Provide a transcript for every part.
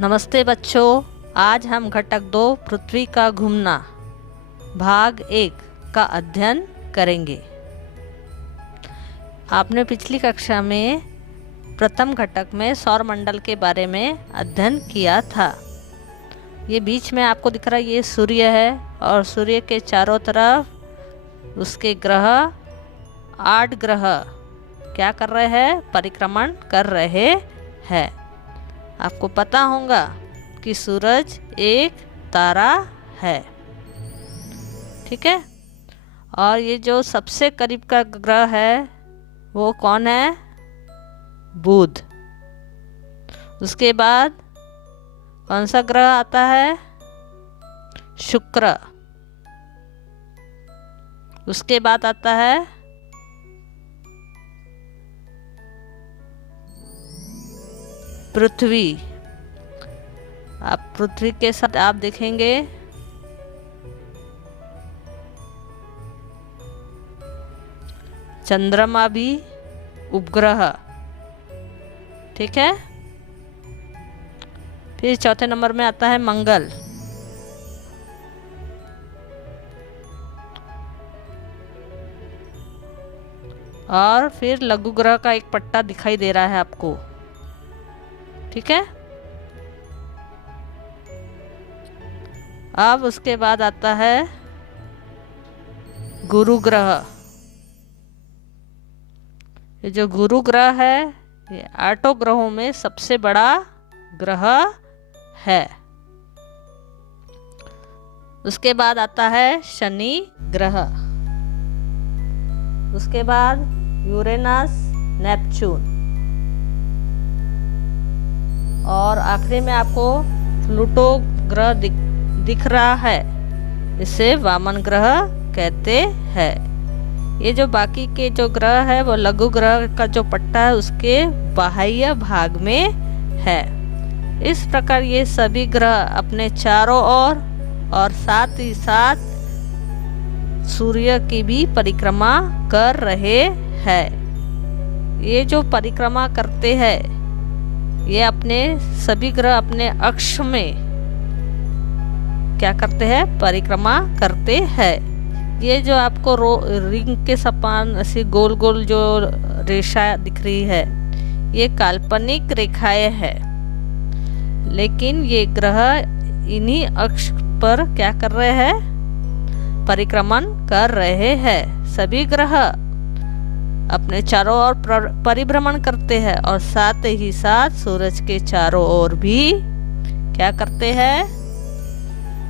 नमस्ते बच्चों, आज हम घटक 2 पृथ्वी का घूमना भाग 1 का अध्ययन करेंगे। आपने पिछली कक्षा में प्रथम घटक में सौरमंडल के बारे में अध्ययन किया था। ये बीच में आपको दिख रहा है, ये सूर्य है और सूर्य के चारों तरफ उसके ग्रह 8 ग्रह क्या कर रहे हैं? परिक्रमण कर रहे हैं। आपको पता होगा कि सूरज एक तारा है, ठीक है। और ये जो सबसे करीब का ग्रह है वो कौन है? बुध। उसके बाद कौन सा ग्रह आता है? शुक्र। उसके बाद आता है पृथ्वी। आप पृथ्वी के साथ आप देखेंगे चंद्रमा भी उपग्रह, ठीक है। फिर चौथे नंबर में आता है मंगल। और फिर लघु ग्रह का एक पट्टा दिखाई दे रहा है आपको, ठीक है। अब उसके बाद आता है गुरु ग्रह। ये जो गुरु ग्रह है ये 8 ग्रहों में सबसे बड़ा ग्रह है। उसके बाद आता है शनि ग्रह। उसके बाद यूरेनस, नेपच्यून और आखिरी में आपको प्लूटो ग्रह दिख रहा है। इसे वामन ग्रह कहते हैं। ये जो बाकी के जो ग्रह है वो लघु ग्रह का जो पट्टा है उसके बाह्य भाग में है। इस प्रकार ये सभी ग्रह अपने चारों ओर और साथ ही साथ सूर्य की भी परिक्रमा कर रहे हैं। ये जो परिक्रमा करते हैं ये अपने सभी ग्रह अपने अक्ष में क्या करते हैं? परिक्रमा करते हैं। ये जो आपको रिंग के समान ऐसी गोल गोल जो रेखा दिख रही है ये काल्पनिक रेखाएं हैं, लेकिन ये ग्रह इन्हीं अक्ष पर क्या कर रहे हैं? परिक्रमण कर रहे हैं। सभी ग्रह अपने चारों ओर परिभ्रमण करते हैं और साथ ही साथ सूरज के चारों ओर भी क्या करते हैं?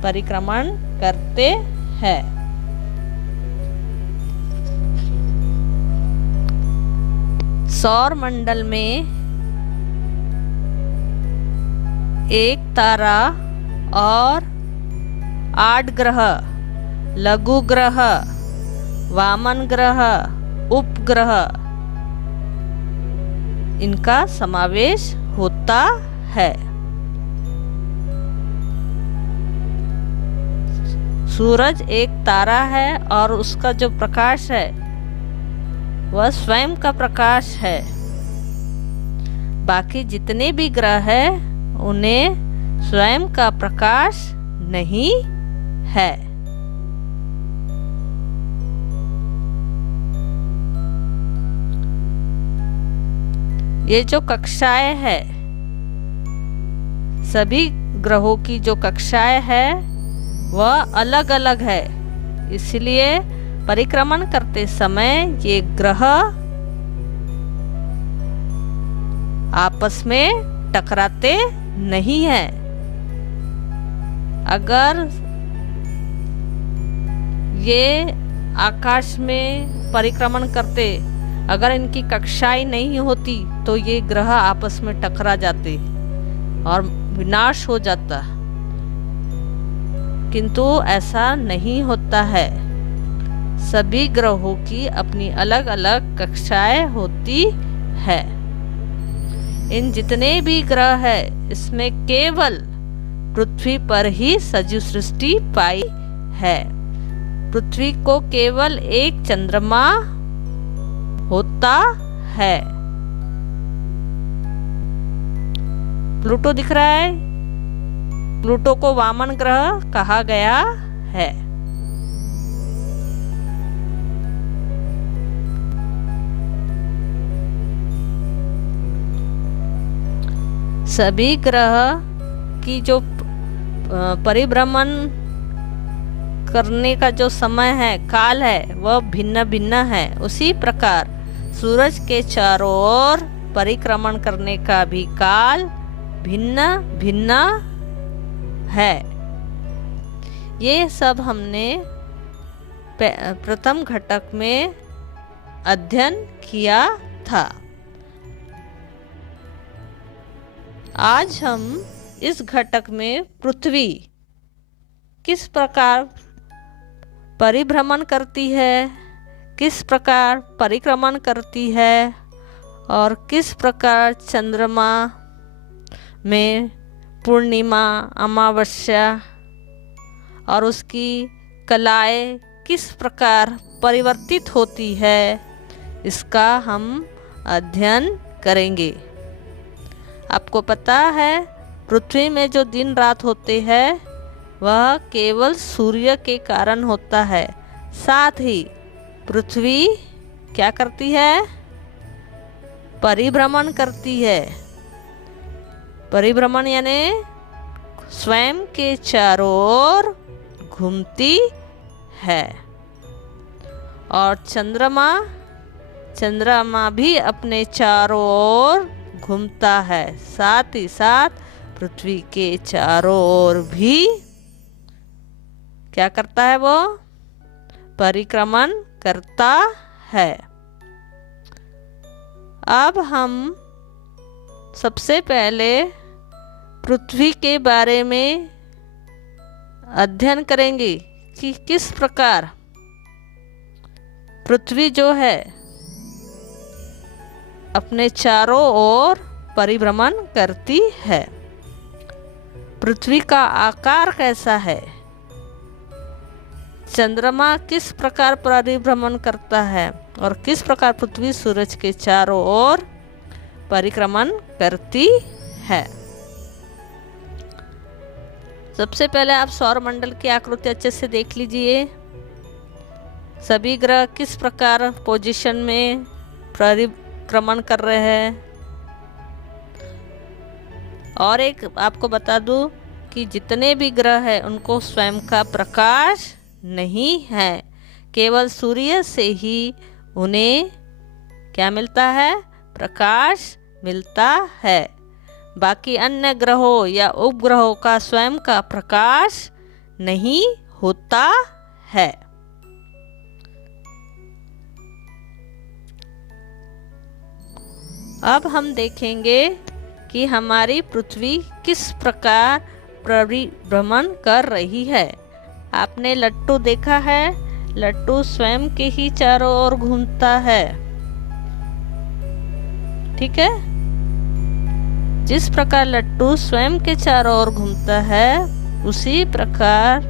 परिक्रमण करते हैं। सौर मंडल में एक तारा और 8 ग्रह, लघु ग्रह, वामन ग्रह, उपग्रह इनका समावेश होता है। सूरज एक तारा है और उसका जो प्रकाश है वह स्वयं का प्रकाश है। बाकी जितने भी ग्रह हैं उन्हें स्वयं का प्रकाश नहीं है। ये जो कक्षाएं है सभी ग्रहों की जो कक्षाएं है वह अलग अलग है, इसलिए परिक्रमण करते समय ये ग्रह आपस में टकराते नहीं हैं। अगर ये आकाश में परिक्रमण करते, अगर इनकी कक्षाएं नहीं होती तो ये ग्रह आपस में टकरा जाते और विनाश हो जाता, किंतु ऐसा नहीं होता है। सभी ग्रहों की अपनी अलग अलग कक्षाएं होती है। इन जितने भी ग्रह है इसमें केवल पृथ्वी पर ही सजीव सृष्टि पाई है। पृथ्वी को केवल एक चंद्रमा होता है। प्लूटो दिख रहा है, प्लूटो को वामन ग्रह कहा गया है। सभी ग्रह की जो परिभ्रमण करने का जो समय है, काल है, वह भिन्न भिन्न है। उसी प्रकार सूरज के चारों ओर परिक्रमण करने का भी काल भिन्न भिन्न है। ये सब हमने प्रथम घटक में अध्ययन किया था। आज हम इस घटक में पृथ्वी किस प्रकार परिभ्रमण करती है, किस प्रकार परिक्रमण करती है और किस प्रकार चंद्रमा में पूर्णिमा, अमावस्या और उसकी कलाएं किस प्रकार परिवर्तित होती है, इसका हम अध्ययन करेंगे। आपको पता है पृथ्वी में जो दिन रात होते हैं वह केवल सूर्य के कारण होता है। साथ ही पृथ्वी क्या करती है? परिभ्रमण करती है। परिभ्रमण यानी स्वयं के चारों ओर घूमती है। और चंद्रमा भी अपने चारों ओर घूमता है। साथ ही साथ पृथ्वी के चारों ओर भी क्या करता है? वो परिक्रमण करता है। अब हम सबसे पहले पृथ्वी के बारे में अध्ययन करेंगे कि किस प्रकार पृथ्वी जो है अपने चारों ओर परिभ्रमण करती है। पृथ्वी का आकार कैसा है? चंद्रमा किस प्रकार परिभ्रमण करता है और किस प्रकार पृथ्वी सूरज के चारों ओर परिक्रमण करती है। सबसे पहले आप सौरमंडल की आकृति अच्छे से देख लीजिए। सभी ग्रह किस प्रकार पोजीशन में परिक्रमण कर रहे हैं। और एक आपको बता दूं कि जितने भी ग्रह हैं उनको स्वयं का प्रकाश नहीं है। केवल सूर्य से ही उन्हें क्या मिलता है? प्रकाश मिलता है। बाकी अन्य ग्रहों या उपग्रहों का स्वयं का प्रकाश नहीं होता है। अब हम देखेंगे कि हमारी पृथ्वी किस प्रकार परिभ्रमण कर रही है। आपने लट्टू देखा है? लट्टू स्वयं के ही चारों ओर घूमता है। ठीक है? जिस प्रकार लट्टू स्वयं के चारों ओर घूमता है, उसी प्रकार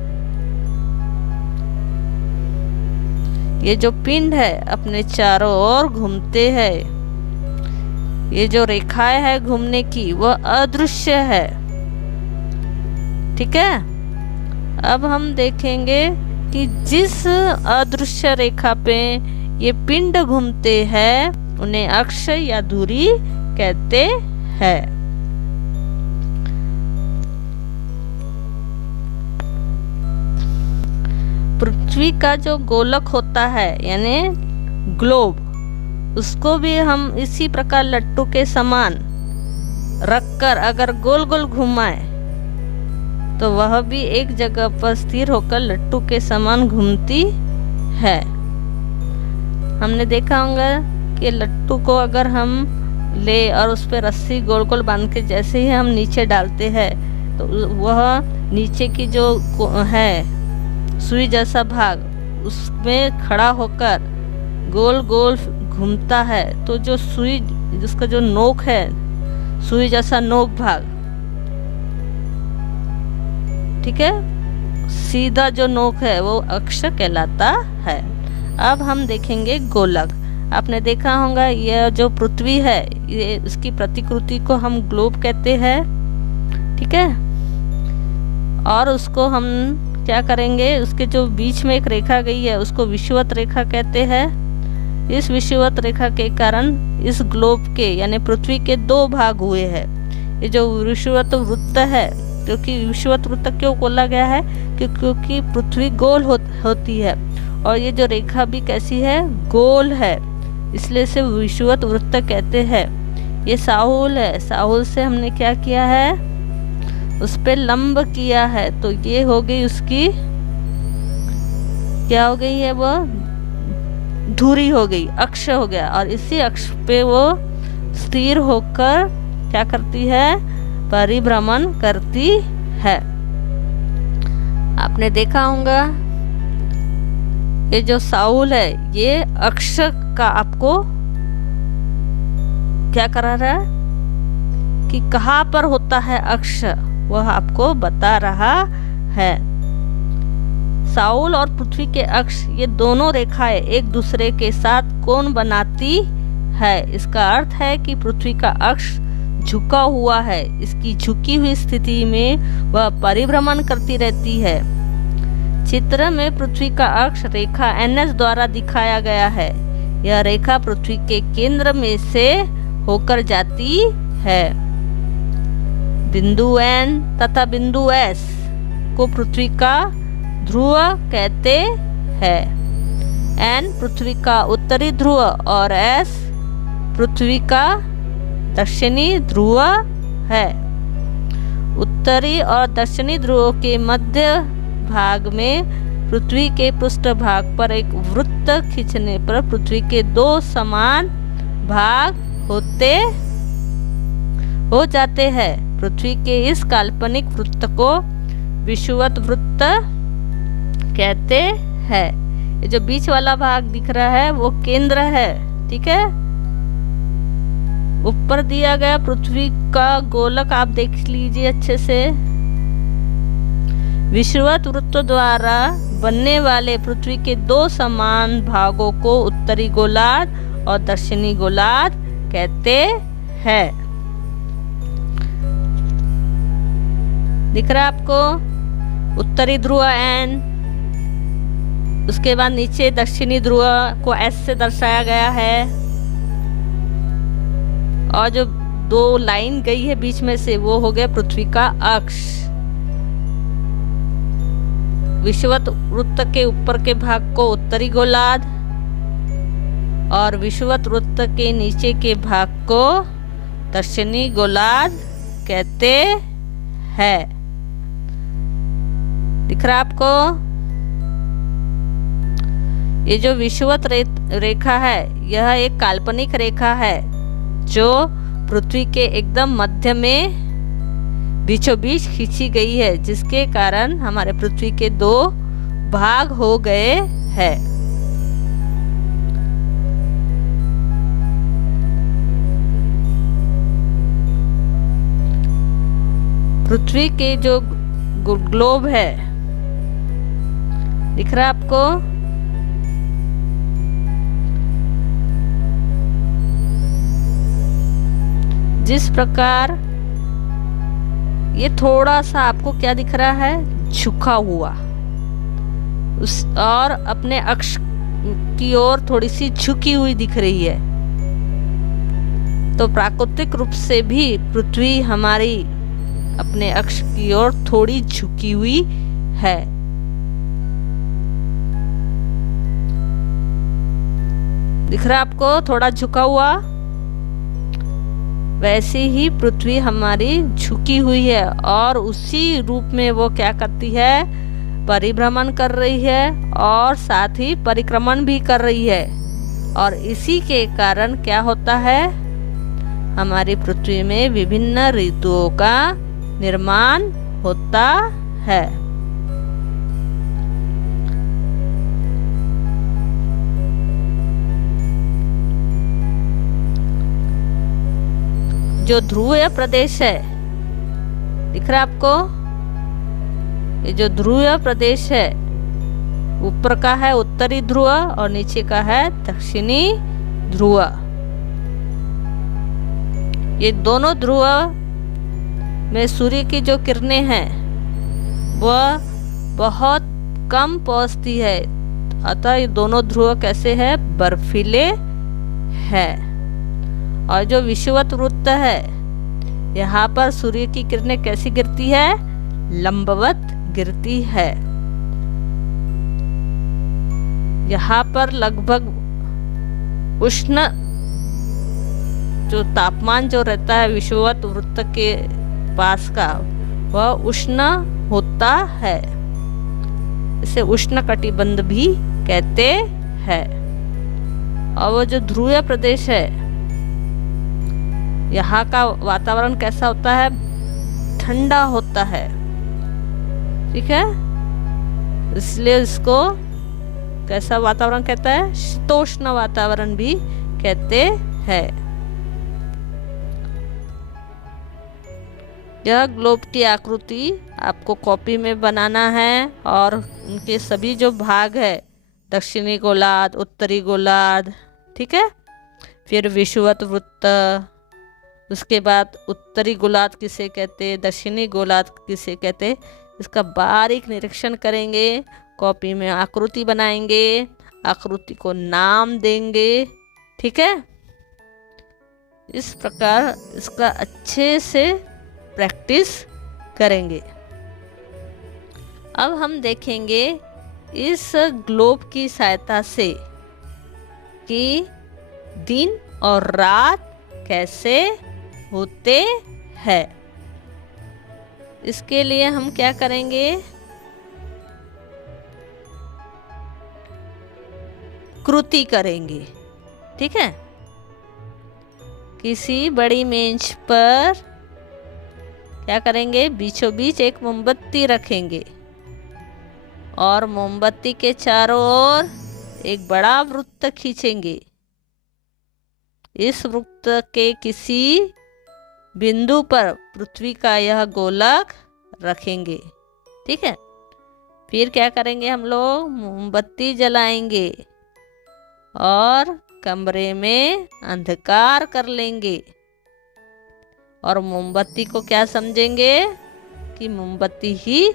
ये जो पिंड है अपने चारों ओर घूमते हैं। ये जो रेखाएं है घूमने की वह अदृश्य है। ठीक है? अब हम देखेंगे कि जिस अदृश्य रेखा पे ये पिंड घूमते हैं उन्हें अक्ष या धुरी कहते हैं। पृथ्वी का जो गोलक होता है यानी ग्लोब, उसको भी हम इसी प्रकार लट्टू के समान रखकर अगर गोल गोल घुमाएं तो वह भी एक जगह पर स्थिर होकर लट्टू के समान घूमती है। हमने देखा होगा कि लट्टू को अगर हम ले और उस पर रस्सी गोल गोल बांध के जैसे ही हम नीचे डालते हैं तो वह नीचे की जो है सुई जैसा भाग उसमें खड़ा होकर गोल गोल घूमता है। तो जो सुई, जिसका जो नोक है, सुई जैसा नोक भाग, ठीक है, सीधा जो नोक है वो अक्ष कहलाता है। अब हम देखेंगे गोलक। आपने देखा होगा यह जो पृथ्वी है, ये इसकी प्रतिकृति को हम ग्लोब कहते हैं। ठीक है? और उसको हम क्या करेंगे, उसके जो बीच में एक रेखा गई है उसको विषुवत रेखा कहते हैं। इस विषुवत रेखा के कारण इस ग्लोब के यानी पृथ्वी के दो भाग हुए हैं। ये जो विषुवत वृत्त है, क्योंकि विषुवत वृत्त क्यों बोला गया है, क्योंकि पृथ्वी गोल होती है और ये जो रेखा भी कैसी है, गोल है, इसलिए इसे विषुवत वृत्त कहते हैं। ये साहुल है, साहुल से हमने क्या किया है, उस पे लंब किया है, तो ये हो गई उसकी क्या हो गई है, वो धुरी हो गई, अक्ष हो गया, और इसी अक्ष पे वो स्थिर होकर क्या करती है, परिभ्रमण करती है। आपने देखा होगा ये जो साहुल है ये अक्ष का आपको क्या करा रहा है कि कहाँ पर होता है अक्ष, वह आपको बता रहा है। साहुल और पृथ्वी के अक्ष ये दोनों रेखाएं एक दूसरे के साथ कोण बनाती है। इसका अर्थ है कि पृथ्वी का अक्ष झुका हुआ है, इसकी झुकी हुई स्थिति में वह परिभ्रमण करती रहती है। चित्र में पृथ्वी का अक्ष रेखा NS द्वारा दिखाया गया है। यह रेखा पृथ्वी के केंद्र में से होकर जाती है। बिंदु N तथा बिंदु S को पृथ्वी का ध्रुव कहते हैं। N पृथ्वी का उत्तरी ध्रुव और S पृथ्वी का दक्षिणी ध्रुव है। उत्तरी और दक्षिणी ध्रुव के मध्य भाग में पृथ्वी के पृष्ठभाग पर एक वृत्त खींचने पर पृथ्वी के दो समान भाग हो जाते हैं। पृथ्वी के इस काल्पनिक वृत्त को विषुवत वृत्त कहते हैं। ये जो बीच वाला भाग दिख रहा है वो केंद्र है, ठीक है। ऊपर दिया गया पृथ्वी का गोलक आप देख लीजिए अच्छे से। विषुवत वृत्त द्वारा बनने वाले पृथ्वी के दो समान भागों को उत्तरी गोलार्ध और दक्षिणी गोलार्ध कहते हैं। दिख रहा है आपको, उत्तरी ध्रुव N, उसके बाद नीचे दक्षिणी ध्रुव को S से दर्शाया गया है, और जो दो लाइन गई है बीच में से वो हो गया पृथ्वी का अक्ष। विषुवत वृत्त के ऊपर के भाग को उत्तरी गोलार्ध और विषुवत वृत्त के नीचे के भाग को दक्षिणी गोलार्ध कहते हैं। दिख रहा आपको, ये जो विषुवत रेखा है यह एक काल्पनिक रेखा है जो पृथ्वी के एकदम मध्य में बीचों बीच खींची गई है, जिसके कारण हमारे पृथ्वी के दो भाग हो गए हैं। पृथ्वी के जो ग्लोब है दिख रहा है आपको, जिस प्रकार ये थोड़ा सा आपको क्या दिख रहा है, झुका हुआ, उस और अपने अक्ष की ओर थोड़ी सी झुकी हुई दिख रही है। तो प्राकृतिक रूप से भी पृथ्वी हमारी अपने अक्ष की ओर थोड़ी झुकी हुई है। दिख रहा है आपको, थोड़ा झुका हुआ, वैसे ही पृथ्वी हमारी झुकी हुई है और उसी रूप में वो क्या करती है, परिभ्रमण कर रही है और साथ ही परिक्रमण भी कर रही है। और इसी के कारण क्या होता है, हमारी पृथ्वी में विभिन्न ऋतुओं का निर्माण होता है। जो ध्रुवीय प्रदेश है दिख रहा है आपको, ये जो ध्रुवीय प्रदेश है ऊपर का है उत्तरी ध्रुव और नीचे का है दक्षिणी ध्रुव। ये दोनों ध्रुव में सूर्य की जो किरणें हैं वह बहुत कम पहुंचती है। अतः ये दोनों ध्रुव कैसे है? बर्फीले है। और जो विषुवत वृत्त है, यहाँ पर सूर्य की किरणें कैसी गिरती है? लंबवत गिरती है। यहाँ पर लगभग उष्ण जो तापमान जो रहता है विषुवत वृत्त के पास का, वह उष्ण होता है। इसे उष्ण कटिबंध भी कहते हैं। और वो जो ध्रुवीय प्रदेश है, यहाँ का वातावरण कैसा होता है? ठंडा होता है। ठीक है, इसलिए इसको कैसा वातावरण कहता है? शीतोष्ण वातावरण भी कहते हैं। यह ग्लोब की आकृति आपको कॉपी में बनाना है और उनके सभी जो भाग है, दक्षिणी गोलार्ध, उत्तरी गोलार्ध, ठीक है, फिर विषुवत वृत्त, उसके बाद उत्तरी गोलार्ध किसे कहते, दक्षिणी गोलार्ध किसे कहते, इसका बारीक निरीक्षण करेंगे। कॉपी में आकृति बनाएंगे, आकृति को नाम देंगे। ठीक है, इस प्रकार इसका अच्छे से प्रैक्टिस करेंगे। अब हम देखेंगे इस ग्लोब की सहायता से कि दिन और रात कैसे होते हैं। इसके लिए हम क्या करेंगे? कृति करेंगे। ठीक है, किसी बड़ी मेज पर क्या करेंगे? बीचों बीच एक मोमबत्ती रखेंगे और मोमबत्ती के चारों ओर एक बड़ा वृत्त खींचेंगे। इस वृत्त के किसी बिंदु पर पृथ्वी का यह गोलक रखेंगे। ठीक है, फिर क्या करेंगे? हम लोग मोमबत्ती जलाएंगे और कमरे में अंधकार कर लेंगे और मोमबत्ती को क्या समझेंगे? कि मोमबत्ती ही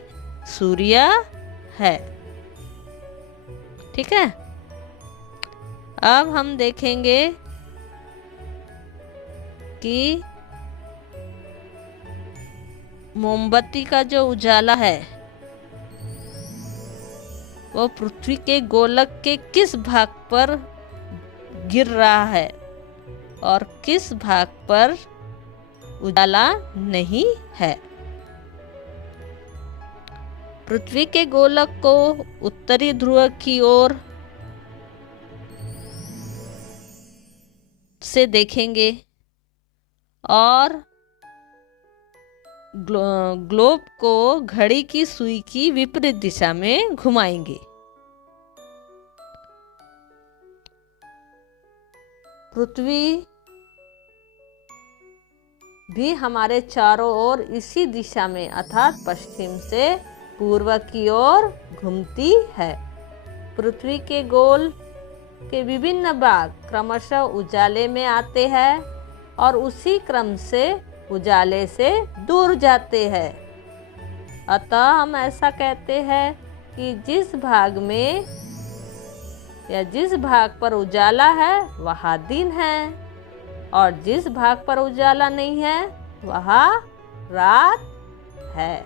सूर्य है। ठीक है, अब हम देखेंगे कि मोमबत्ती का जो उजाला है वो पृथ्वी के गोलक के किस भाग पर गिर रहा है और किस भाग पर उजाला नहीं है। पृथ्वी के गोलक को उत्तरी ध्रुव की ओर से देखेंगे और ग्लोब को घड़ी की सुई की विपरीत दिशा में घुमाएंगे। पृथ्वी भी हमारे चारों ओर इसी दिशा में अर्थात पश्चिम से पूर्व की ओर घूमती है। पृथ्वी के गोल के विभिन्न भाग क्रमशः उजाले में आते हैं और उसी क्रम से उजाले से दूर जाते हैं। अतः हम ऐसा कहते हैं कि जिस भाग में या जिस भाग पर उजाला है वहाँ दिन है और जिस भाग पर उजाला नहीं है वहाँ रात है।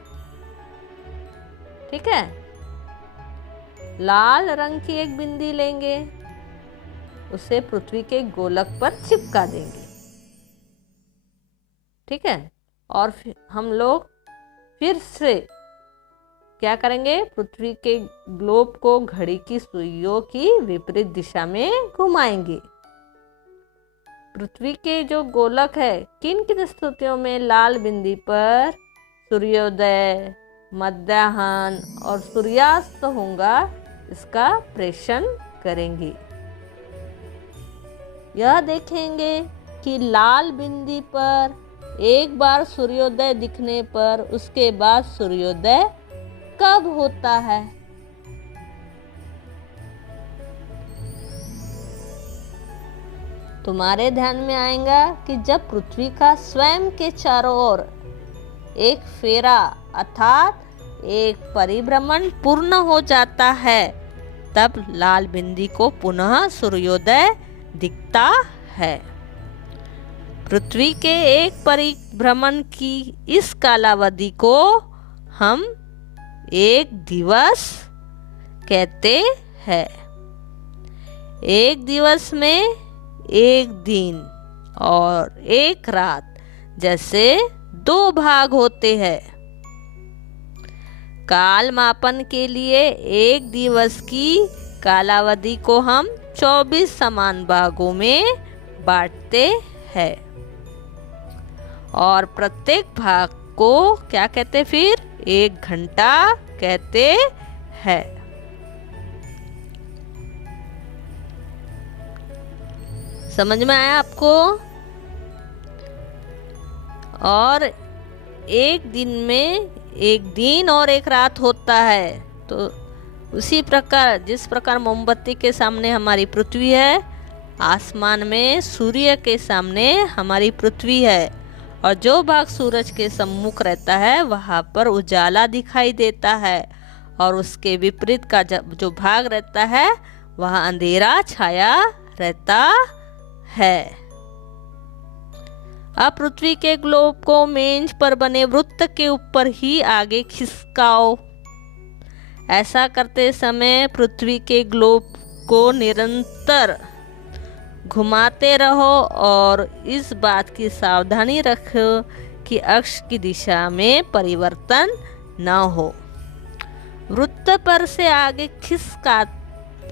ठीक है, लाल रंग की एक बिंदी लेंगे, उसे पृथ्वी के गोलक पर चिपका देंगे। ठीक है, और फिर हम लोग फिर से क्या करेंगे? पृथ्वी के ग्लोब को घड़ी की सुइयों की विपरीत दिशा में घुमाएंगे। पृथ्वी के जो गोलक है किन किन स्थितियों में लाल बिंदी पर सूर्योदय, मध्याह्न और सूर्यास्त होगा, इसका प्रेषण करेंगे। यह देखेंगे कि लाल बिंदी पर एक बार सूर्योदय दिखने पर उसके बाद सूर्योदय कब होता है? तुम्हारे ध्यान में आएगा कि जब पृथ्वी का स्वयं के चारों ओर एक फेरा अर्थात एक परिभ्रमण पूर्ण हो जाता है तब लाल बिंदी को पुनः सूर्योदय दिखता है। पृथ्वी के एक परिभ्रमण की इस कालावधि को हम एक दिवस कहते हैं। एक दिवस में एक दिन और एक रात जैसे 2 भाग होते हैं। काल मापन के लिए एक दिवस की कालावधि को हम 24 समान भागों में बांटते हैं और प्रत्येक भाग को क्या कहते फिर 1 घंटा कहते हैं। समझ में आया आपको? और एक दिन में एक दिन और एक रात होता है। तो उसी प्रकार जिस प्रकार मोमबत्ती के सामने हमारी पृथ्वी है, आसमान में सूर्य के सामने हमारी पृथ्वी है और जो भाग सूरज के सम्मुख रहता है वहाँ पर उजाला दिखाई देता है और उसके विपरीत का जो भाग रहता है वहाँ अंधेरा छाया रहता है। अब पृथ्वी के ग्लोब को मेज पर बने वृत्त के ऊपर ही आगे खिसकाओ। ऐसा करते समय पृथ्वी के ग्लोब को निरंतर घुमाते रहो और इस बात की सावधानी रखो कि अक्ष की दिशा में परिवर्तन न हो। वृत्त पर से आगे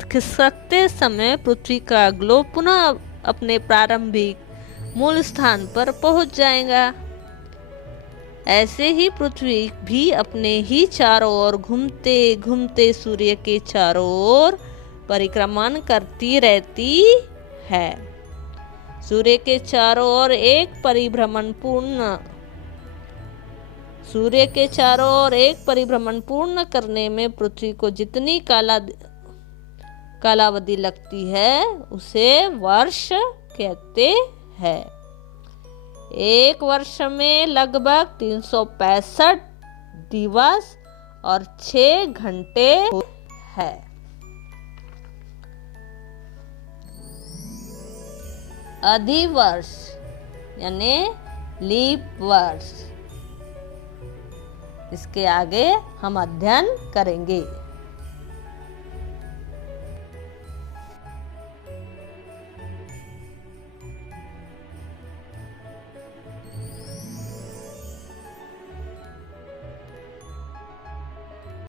खिसकते समय पृथ्वी का ग्लोब पुनः अपने प्रारंभिक मूल स्थान पर पहुंच जाएगा। ऐसे ही पृथ्वी भी अपने ही चारों ओर घूमते घूमते सूर्य के चारों ओर परिक्रमण करती रहती है। सूर्य के चारों ओर एक परिभ्रमण पूर्ण करने में पृथ्वी को जितनी कालावधि लगती है उसे वर्ष कहते हैं। एक वर्ष में लगभग 365 दिवस और 6 घंटे है। अधिवर्ष यानी लीप वर्ष, इसके आगे हम अध्ययन करेंगे।